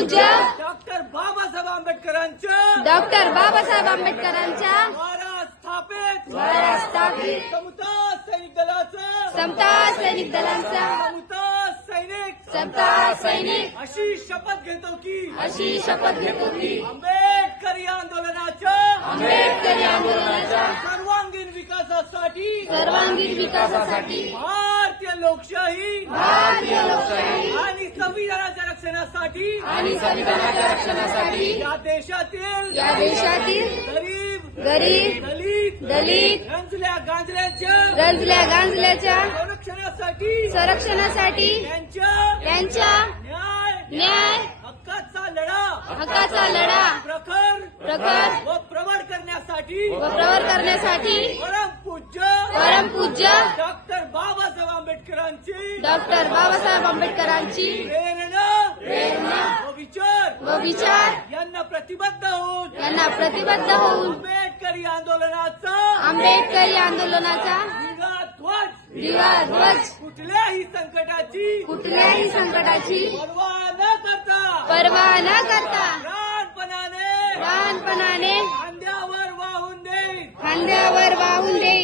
परमपूज्य डॉक्टर बाबासाहेब आंबेडकरांच्या द्वारा स्थापित समता सैनिक दलाचा समता सैनिक अशी शपथ घेतो की आंबेडकरी आंदोलनाच्या सर्वांगीण विकासासाठी भारतीय लोकशाही आणि संविधानाच्या रक्षणासाठी या देशातील गरीब दलित रंजल्या गांजल्याच्या संरक्षणासाठी त्यांच्या न्याय हक्काचा लढा प्रखर व प्रबळ करण्यासाठी परमपूज्य डॉक्टर बाबासाहेब आंबेडकरांची प्रेरणा व विचार यांना प्रतिबद्ध होऊन आंबेडकरी आंदोलनाचा ध्वज कुठल्याही संकटाची पर्वा न करता प्राणपणाने खांद्यावर वाहून देईल